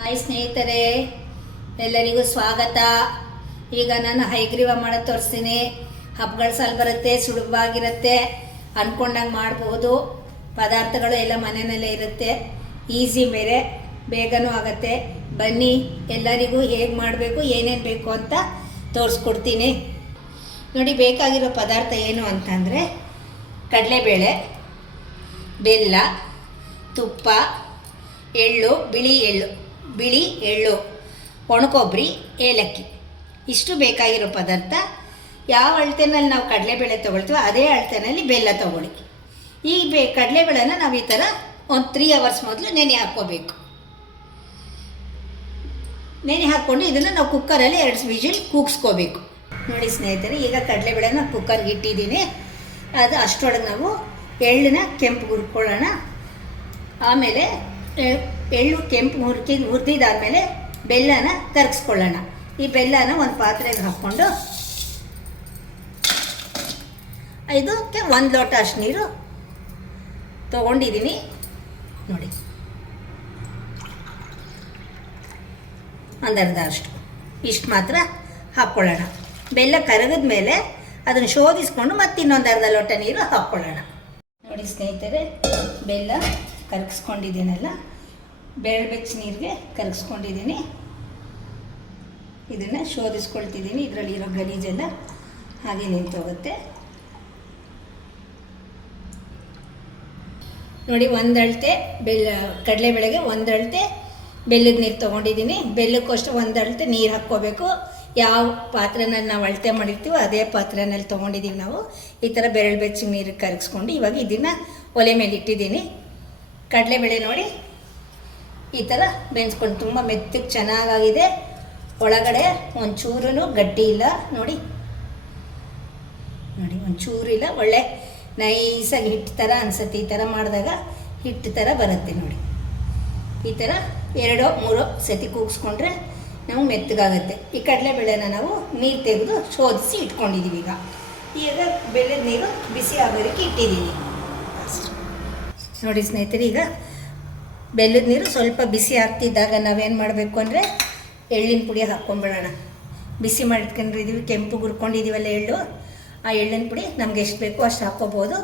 Hi ಸ್ನೇಹಿತರೆ, ಎಲ್ಲರಿಗೂ ಸ್ವಾಗತ. ಈಗ ನಾನು ಹೈಗ್ರೀವ ಮಾಡೋದು ತೋರಿಸ್ತೀನಿ. ಹಬ್ಬಗಳ ಸಾಲ ಬರುತ್ತೆ, ಸುಲಭವಾಗಿರುತ್ತೆ, ಅಂದ್ಕೊಂಡಂಗೆ ಮಾಡಬಹುದು. ಪದಾರ್ಥಗಳು ಎಲ್ಲ ಮನೆಯಲ್ಲೇ ಇರುತ್ತೆ, ಈಸಿ ಬೇರೆ, ಬೇಗನೂ ಆಗುತ್ತೆ. ಬನ್ನಿ, ಎಲ್ಲರಿಗೂ ಹೇಗೆ ಮಾಡಬೇಕು, ಏನೇನು ಬೇಕು ಅಂತ ತೋರಿಸ್ಕೊಡ್ತೀನಿ. ನೋಡಿ, ಬೇಕಾಗಿರೋ ಪದಾರ್ಥ ಏನು ಅಂತಂದರೆ ಕಡಲೆಬೇಳೆ, ಬೆಲ್ಲ, ತುಪ್ಪ, ಎಳ್ಳು, ಬಿಳಿ ಎಳ್ಳು, ಒಣಕೊಬ್ಬರಿ, ಏಲಕ್ಕಿ, ಇಷ್ಟು ಬೇಕಾಗಿರೋ ಪದಾರ್ಥ. ಯಾವ ಅಳತೆನಲ್ಲಿ ನಾವು ಕಡಲೆಬೇಳೆ ತೊಗೊಳ್ತೀವೋ ಅದೇ ಅಳತೆನಲ್ಲಿ ಬೆಲ್ಲ ತೊಗೊಳ್ಳಿ. ಈ ಕಡಲೆಬೇಳೆನ ನಾವು ಈ ಥರ ಒಂದು 3 hours ಮೊದಲು ನೆನೆ ಹಾಕ್ಕೋಬೇಕು. ನೆನೆ ಹಾಕ್ಕೊಂಡು ಇದನ್ನು ನಾವು ಕುಕ್ಕರಲ್ಲಿ 2 ವಿಜಿಲ್ ಕೂಗಿಸ್ಕೋಬೇಕು. ನೋಡಿ ಸ್ನೇಹಿತರೆ, ಈಗ ಕಡಲೆಬೇಳೆನ ಕುಕ್ಕರ್ಗೆ ಇಟ್ಟಿದ್ದೀನಿ. ಅದು ಅಷ್ಟರೊಳಗೆ ನಾವು ಎಳ್ಳನ್ನ ಕೆಂಪು ಹುರ್ಕೊಳ್ಳೋಣ. ಆಮೇಲೆ ಎಳ್ಳು ಕೆಂಪು ಹುರಿದಿದ್ದಾದಮೇಲೆ ಬೆಲ್ಲನ ಕರಗಿಸ್ಕೊಳ್ಳೋಣ. ಈ ಬೆಲ್ಲನ ಒಂದು ಪಾತ್ರೆಗೆ ಹಾಕ್ಕೊಂಡು ಇದಕ್ಕೆ 1 ಲೋಟ ಅಷ್ಟು ನೀರು ತೊಗೊಂಡಿದ್ದೀನಿ. ನೋಡಿ, ಒಂದರ್ಧ ಅಷ್ಟು, ಇಷ್ಟು ಮಾತ್ರ ಹಾಕ್ಕೊಳ್ಳೋಣ. ಬೆಲ್ಲ ಕರಗಿದ ಮೇಲೆ ಅದನ್ನು ಶೋಧಿಸ್ಕೊಂಡು ಮತ್ತೆ ಇನ್ನೊಂದು ಅರ್ಧ ಲೋಟ ನೀರು ಹಾಕ್ಕೊಳ್ಳೋಣ. ನೋಡಿ ಸ್ನೇಹಿತರೆ, ಬೆಲ್ಲ ಕರಗಿಸ್ಕೊಂಡಿದ್ದೀನಲ್ಲ, ಬೇಳೆ ಬೆಚ್ಚ ನೀರಿಗೆ ಕರಗಿಸ್ಕೊಂಡಿದ್ದೀನಿ. ಇದನ್ನು ಶೋಧಿಸ್ಕೊಳ್ತಿದ್ದೀನಿ. ಇದರಲ್ಲಿರೋ ಗಲೀಜೆಲ್ಲ ಹಾಗೆ ನಿಂತೋಗುತ್ತೆ. ನೋಡಿ, 1 ಅಳತೆ ಕಡಲೆಬೇಳೆಗೆ 1 ಅಳತೆ ಬೆಲ್ಲದ ನೀರು ತೊಗೊಂಡಿದ್ದೀನಿ. ಬೆಲ್ಲಕ್ಕೂ ಅಷ್ಟು 1 ಅಳತೆ ನೀರು ಹಾಕ್ಕೋಬೇಕು. ಯಾವ ಪಾತ್ರೆನಲ್ಲಿ ನಾವು ಅಳತೆ ಮಾಡಿರ್ತೀವೋ ಅದೇ ಪಾತ್ರೆನಲ್ಲಿ ತೊಗೊಂಡಿದ್ದೀವಿ ನಾವು. ಈ ಥರ ಬೆರಳು ಬೆಚ್ಚಗೆ ನೀರಿಗೆ ಕರಗಿಸ್ಕೊಂಡು ಇವಾಗ ಇದನ್ನು ಒಲೆ ಮೇಲೆ ಇಟ್ಟಿದ್ದೀನಿ. ಕಡಲೆಬೇಳೆ ನೋಡಿ ಈ ಥರ ಬೆನ್ಸ್ಕೊಂಡು ತುಂಬ ಮೆತ್ತಗೆ ಚೆನ್ನಾಗಾಗಿದೆ. ಒಳಗಡೆ ಒಂಚೂರೂ ಗಟ್ಟಿ ಇಲ್ಲ. ನೋಡಿ, ಒಂಚೂರು ಇಲ್ಲ, ಒಳ್ಳೆ ನೈಸಾಗಿ ಹಿಟ್ಟು ಥರ ಅನಿಸುತ್ತೆ. ಈ ಥರ ಮಾಡಿದಾಗ ಹಿಟ್ಟು ಥರ ಬರುತ್ತೆ. ನೋಡಿ, ಈ ಥರ 2-3 ಸತಿ ಕೂಗಿಸ್ಕೊಂಡ್ರೆ ನಮಗೆ ಮೆತ್ತಗಾಗುತ್ತೆ. ಈ ಕಡಲೆಬೇಳೆನ ನಾವು ನೀರು ತೆಗೆದು ಶೋಧಿಸಿ ಇಟ್ಕೊಂಡಿದ್ದೀವಿ. ಈಗ ಬೆಲ್ಲದ ನೀರು ಬಿಸಿ ಆಗೋದಕ್ಕೆ ಇಟ್ಟಿದ್ದೀನಿ. ನೋಡಿ ಸ್ನೇಹಿತರೆ, ಈಗ ಬೆಲ್ಲದ ನೀರು ಸ್ವಲ್ಪ ಬಿಸಿ ಆಗ್ತಿದ್ದಾಗ ನಾವೇನು ಮಾಡಬೇಕು ಅಂದರೆ ಎಳ್ಳಿನ ಪುಡಿ ಹಾಕ್ಕೊಂಬಿಡೋಣ. ಬಿಸಿ ಮಾಡಿಟ್ಕೊಂಡಿದ್ದೀವಿ, ಕೆಂಪು ಹುರ್ಕೊಂಡಿದ್ದೀವಲ್ಲ ಎಳ್ಳು, ಆ ಎಳ್ಳಿನ ಪುಡಿ ನಮ್ಗೆ ಎಷ್ಟು ಬೇಕೋ ಅಷ್ಟು ಹಾಕ್ಕೋಬೋದು,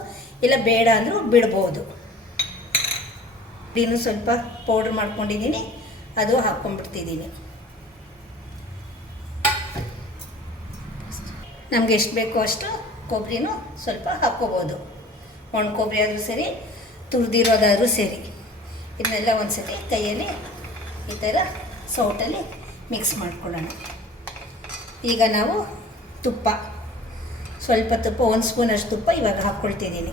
ಇಲ್ಲ ಬೇಡ ಅಂದರೂ ಬಿಡ್ಬೋದು. ಪುಡಿನೂ ಸ್ವಲ್ಪ ಪೌಡ್ರ್ ಮಾಡ್ಕೊಂಡಿದ್ದೀನಿ, ಅದು ಹಾಕ್ಕೊಂಡ್ಬಿಡ್ತಿದ್ದೀನಿ. ನಮ್ಗೆ ಎಷ್ಟು ಬೇಕೋ ಅಷ್ಟು ಕೊಬ್ಬರಿನೂ ಸ್ವಲ್ಪ ಹಾಕ್ಕೋಬೋದು. ಒಣ ಕೊಬ್ಬರಿ ಆದರೂ ಸರಿ, ತುರಿದಿರೋದಾದರೂ ಸರಿ. ಇದನ್ನೆಲ್ಲ ಒಂದು ಸತಿ ಕೈಯಲ್ಲಿ ಈ ಥರ ಸೌಟಲ್ಲಿ ಮಿಕ್ಸ್ ಮಾಡ್ಕೊಳ್ಳೋಣ. ಈಗ ನಾವು ತುಪ್ಪ, ಸ್ವಲ್ಪ ತುಪ್ಪ, 1 ಸ್ಪೂನಷ್ಟು ತುಪ್ಪ ಇವಾಗ ಹಾಕ್ಕೊಳ್ತಿದ್ದೀನಿ.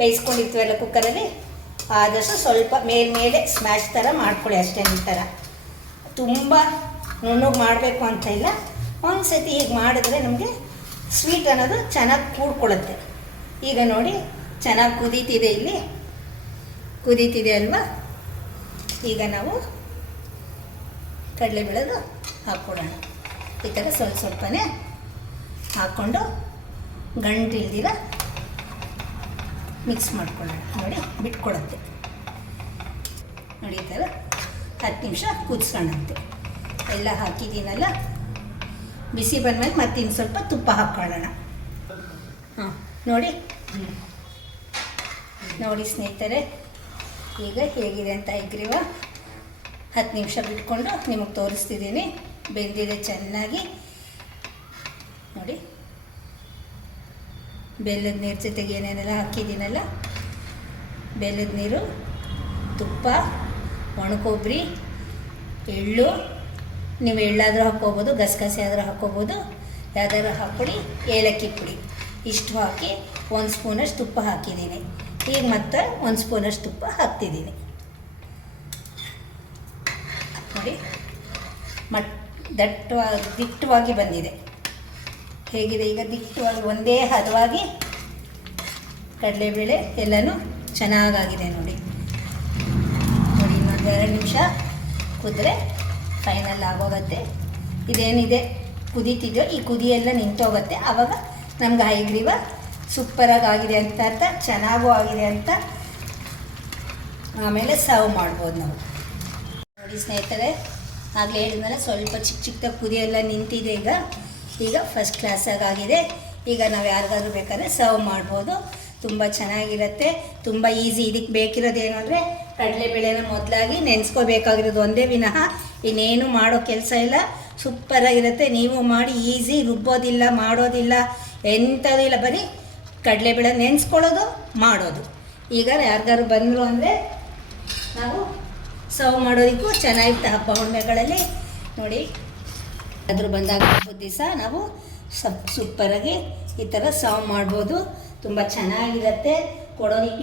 ಬೇಯಿಸ್ಕೊಂಡಿರ್ತೀವಲ್ಲ ಕುಕ್ಕರಲ್ಲಿ, ಆದಷ್ಟು ಸ್ವಲ್ಪ ಮೇಲೆ ಸ್ಮ್ಯಾಶ್ ಥರ ಮಾಡ್ಕೊಳ್ಳಿ. ಅಷ್ಟೇ, ಈ ಥರ ತುಂಬ ನುಣ್ಣಗೆ ಮಾಡಬೇಕು ಅಂತ ಇಲ್ಲ. ಒಂದು ಸತಿ ಹೀಗೆ ಮಾಡಿದ್ರೆ ನಮಗೆ ಸ್ವೀಟ್ ಅನ್ನೋದು ಚೆನ್ನಾಗಿ ಕೂಡ್ಕೊಳ್ಳುತ್ತೆ. ಈಗ ನೋಡಿ, ಚೆನ್ನಾಗಿ ಕುದೀತಿದೆ, ಇಲ್ಲಿ ಕುದೀತಿದೆ ಅಲ್ವಾ. ಈಗ ನಾವು ಕಡಲೆಬೇಳೆದು ಹಾಕ್ಕೊಡೋಣ. ಈ ಥರ ಸ್ವಲ್ಪನೇ ಹಾಕ್ಕೊಂಡು ಗಂಟು ಇಲ್ದಿರ ಮಿಕ್ಸ್ ಮಾಡ್ಕೊಳ್ಳೋಣ. ನೋಡಿ, ಬಿಟ್ಕೊಡುತ್ತೆ. ನೋಡಿ, ಈ ಥರ 10 ನಿಮಿಷ ಕುದಿಸ್ಕೊಳ್ಳುತ್ತೆ. ಎಲ್ಲ ಹಾಕಿದ್ದೀನಲ್ಲ, ಬಿಸಿ ಬಂದಮೇಲೆ ಮತ್ತೆ ಇನ್ನು ಸ್ವಲ್ಪ ತುಪ್ಪ ಹಾಕ್ಕೊಳ್ಳೋಣ. ನೋಡಿ ಸ್ನೇಹಿತರೆ, ಈಗ ಹೇಗಿದೆ ಅಂತ ಹೈಗ್ರೀವ 10 ನಿಮಿಷ ಬಿಟ್ಕೊಂಡು ನಿಮಗೆ ತೋರಿಸ್ತಿದ್ದೀನಿ. ಬೆಂದಿದೆ ಚೆನ್ನಾಗಿ. ನೋಡಿ, ಬೆಲ್ಲದ ನೀರು ಜೊತೆಗೆ ಏನೇನೆಲ್ಲ ಹಾಕಿದ್ದೀನಲ್ಲ, ಬೆಲ್ಲದ ನೀರು, ತುಪ್ಪ, ಒಣಕೊಬ್ಬರಿ, ಎಳ್ಳು, ನೀವು ಎಳ್ಳಾದರೂ ಹಾಕ್ಕೋಬೋದು, ಗಸಗಸೆ ಆದರೂ ಹಾಕ್ಕೋಬೋದು, ಯಾವ್ದಾದ್ರು ಹಾಕ್ಕೊಳ್ಳಿ. ಏಲಕ್ಕಿ ಪುಡಿ ಇಷ್ಟು ಹಾಕಿ 1 ಸ್ಪೂನಷ್ಟು ತುಪ್ಪ ಹಾಕಿದ್ದೀನಿ. ಈಗ ಮತ್ತೆ 1 ಸ್ಪೂನಷ್ಟು ತುಪ್ಪ ಹಾಕ್ತಿದ್ದೀನಿ. ನೋಡಿ, ದಿಟ್ಟವಾಗಿ ಬಂದಿದೆ. ಹೇಗಿದೆ ಈಗ? ದಿಟ್ಟವಾಗಿ, ಒಂದೇ ಹದವಾಗಿ ಕಡಲೆಬೇಳೆ ಎಲ್ಲನೂ ಚೆನ್ನಾಗಾಗಿದೆ. ನೋಡಿ, ಇನ್ನೊಂದು 2 ನಿಮಿಷ ಕುದ್ರೆ ಫೈನಲ್ ಆಗೋಗುತ್ತೆ. ಇದೇನಿದೆ ಕುದೀತಿದೆಯೋ ಈ ಕುದಿಯೆಲ್ಲ ನಿಂತೋಗುತ್ತೆ. ಆವಾಗ ನಮ್ಗೆ ಹೈಗ್ರೀವ ಸೂಪರಾಗಿ ಆಗಿದೆ ಅಂತ ಅರ್ಥ, ಚೆನ್ನಾಗೂ ಆಗಿದೆ ಅಂತ. ಆಮೇಲೆ ಸರ್ವ್ ಮಾಡ್ಬೋದು ನಾವು. ನೋಡಿ ಸ್ನೇಹಿತರೆ, ಆಗಲೇ ಹೇಳಿದ್ಮೇಲೆ ಸ್ವಲ್ಪ ಚಿಕ್ಕ ಚಿಕ್ಕದಾಗಿ ಕುದಿಯೆಲ್ಲ ನಿಂತಿದೆ. ಈಗ ಫಸ್ಟ್ ಕ್ಲಾಸಾಗಿ ಆಗಿದೆ. ಈಗ ನಾವು ಯಾರಿಗಾದ್ರೂ ಬೇಕಾದ್ರೆ ಸರ್ವ್ ಮಾಡ್ಬೋದು. ತುಂಬ ಚೆನ್ನಾಗಿರುತ್ತೆ, ತುಂಬ ಈಸಿ. ಇದಕ್ಕೆ ಬೇಕಿರೋದು ಏನು ಅಂದರೆ ಕಡಲೆಬೇಳೆನ ಮೊದಲಾಗಿ ನೆನೆಸ್ಕೋಬೇಕಾಗಿರೋದು ಒಂದೇ ವಿನಃ ಇನ್ನೇನು ಮಾಡೋ ಕೆಲಸ ಇಲ್ಲ. ಸೂಪರಾಗಿರುತ್ತೆ. ನೀವು ಮಾಡಿ, ಈಸಿ, ರುಬ್ಬೋದಿಲ್ಲ, ಮಾಡೋದಿಲ್ಲ, ಎಂಥದ್ದು ಇಲ್ಲ, ಬರೀ ಕಡಲೆಬೇಳೆ ನೆನೆಸ್ಕೊಳ್ಳೋದು, ಮಾಡೋದು. ಈಗ ಯಾರಿಗಾರು ಬಂದರು ಅಂದರೆ ನಾವು ಸರ್ವ್ ಮಾಡೋದಕ್ಕೂ ಚೆನ್ನಾಗಿರುತ್ತೆ. ಹಬ್ಬ ಹುಣ್ಣಿಮೆಗಳಲ್ಲಿ ನೋಡಿ, ಅದ್ರ ಬಂದಾಗ ಹಬ್ಬದ ದಿವಸ ನಾವು ಸೂಪರಾಗಿ ಈ ಥರ ಸರ್ವ್ ಮಾಡ್ಬೋದು. ತುಂಬ ಚೆನ್ನಾಗಿರುತ್ತೆ. ಕೊಡೋದಕ್ಕೆ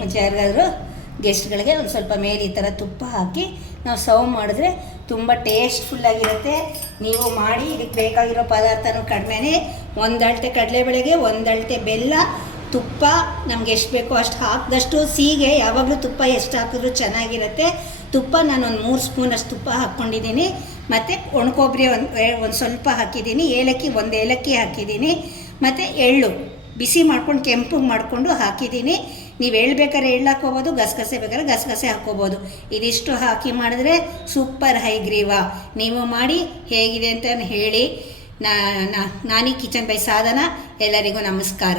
ಮುಂಚೆ ಯಾರಿಗಾದರೂ ಗೆಸ್ಟ್ಗಳಿಗೆ ಒಂದು ಸ್ವಲ್ಪ ಮೇಲೆ ಈ ಥರ ತುಪ್ಪ ಹಾಕಿ ನಾವು ಸರ್ವ್ ಮಾಡಿದ್ರೆ ತುಂಬ ಟೇಸ್ಟ್ಫುಲ್ಲಾಗಿರುತ್ತೆ. ನೀವು ಮಾಡಿ. ಇದಕ್ಕೆ ಬೇಕಾಗಿರೋ ಪದಾರ್ಥನೂ ಕಡಿಮೆನೇ. 1 ಅಳತೆ ಕಡಲೆಬೇಳೆಗೆ 1 ಅಳತೆ ಬೆಲ್ಲ, ತುಪ್ಪ ನಮ್ಗೆ ಎಷ್ಟು ಬೇಕೋ ಅಷ್ಟು ಹಾಕಿದಷ್ಟು. ಸಿಹಿಗೆ ಯಾವಾಗಲೂ ತುಪ್ಪ ಎಷ್ಟು ಹಾಕಿದ್ರೂ ಚೆನ್ನಾಗಿರುತ್ತೆ. ತುಪ್ಪ ನಾನು ಒಂದು 3 ಸ್ಪೂನಷ್ಟು ತುಪ್ಪ ಹಾಕ್ಕೊಂಡಿದ್ದೀನಿ. ಮತ್ತು ಒಣಕೊಬ್ಬರಿ ಒಂದು ಸ್ವಲ್ಪ ಹಾಕಿದ್ದೀನಿ. ಏಲಕ್ಕಿ 1 ಏಲಕ್ಕಿ ಹಾಕಿದ್ದೀನಿ. ಮತ್ತು ಎಳ್ಳು ಬಿಸಿ ಮಾಡ್ಕೊಂಡು ಕೆಂಪಗೆ ಮಾಡಿಕೊಂಡು ಹಾಕಿದ್ದೀನಿ. ನೀವು ಎಳ್ಳು ಬೇಕಾದ್ರೆ ಎಳ್ಳು ಹಾಕ್ಕೋಬೋದು, ಗಸಗಸೆ ಬೇಕಾದ್ರೆ ಗಸಗಸೆ ಹಾಕ್ಕೋಬೋದು. ಇದಿಷ್ಟು ಹಾಕಿ ಮಾಡಿದ್ರೆ ಸೂಪರ್ ಹೈಗ್ರೀವ. ನೀವು ಮಾಡಿ ಹೇಗಿದೆ ಅಂತ ಹೇಳಿ. ನಾನಿ ಕಿಚನ್ ಬೈ ಸಾಧನ. ಎಲ್ಲರಿಗೂ ನಮಸ್ಕಾರ.